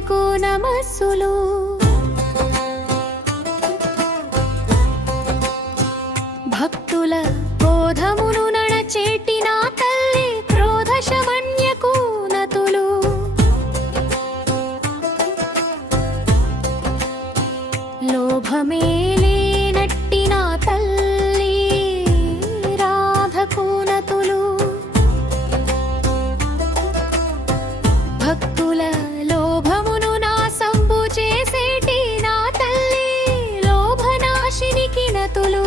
ఆమెకు నమస్సులు. భక్తుల క్రోధమును నడచేటి నా తల్లి క్రోధశమన్యకు నతులు. లోభమే లేనట్టి నా తల్లి రాధకు నతులు. భక్తుల లోభమును నాశంబు చేసేటి నా తల్లి లోభనాశినికి నతులు.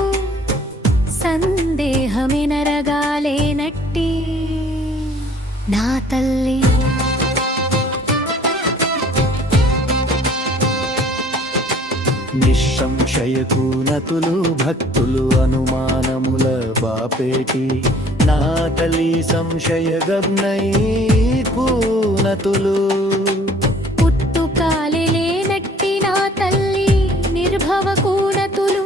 సందేహమెనరగాలేనట్టి నా తల్లి. నిస్సంశయకు నతులు భక్తులు అనుమానముల బాపేటి నా తల్లి సంశయగగ్నై కూనతులు. పుట్టుకాలి లేనట్టి నా తల్లి నిర్భవ కూనతులు.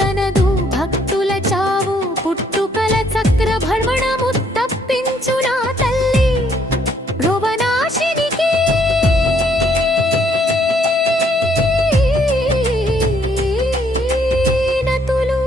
తనదు భక్తుల చావు పుట్టుకల చక్ర భ్రమణము తప్పించు నా తల్లి రోగనాశినికి నతులు.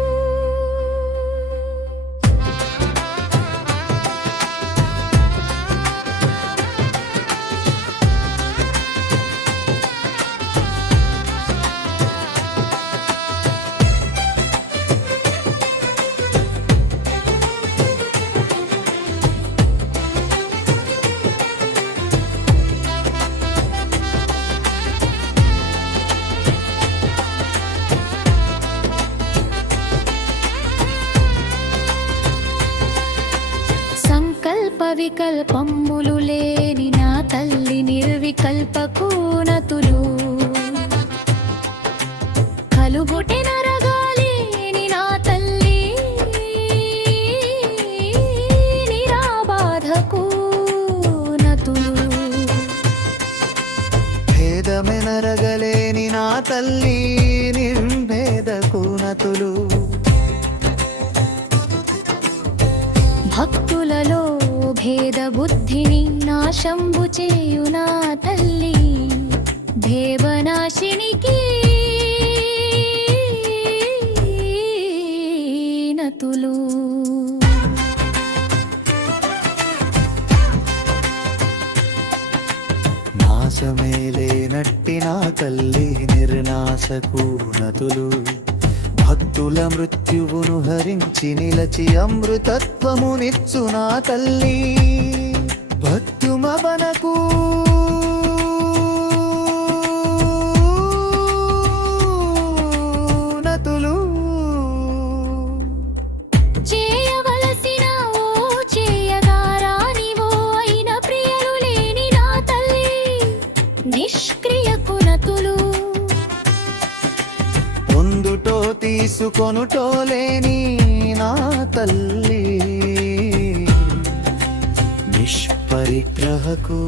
సంకల్ప వికల్పములు లేని నా తల్లి నిర్వికల్పకు నతులు. కలుగుటె నరగాలేని నా తల్లి నిరాబాధకు నతులు. భేదమెనరగలేని నా తల్లి నిర్భేదకు నతులు. భక్తులలో భేద బుద్ధిని నాశంబు చేయు నా తల్లి దేవనాశినికి నతులు. నాశమేలేనట్టి నా తల్లి నిర్నాశకు నతులు. భక్తుల మృత్యువును హరించి నిలచి అమృతత్వమునిచ్చు నా తల్లి భక్తుమవనకు నతులు. చేయవలసిన ఓ చేయగారానివో అయిన ప్రియలు లేని నా తల్లి నిష్క్రియకు నతులు. పొందుటో తీసుకొనుటో లేని నా తల్లి నిష్పరిగ్రహకు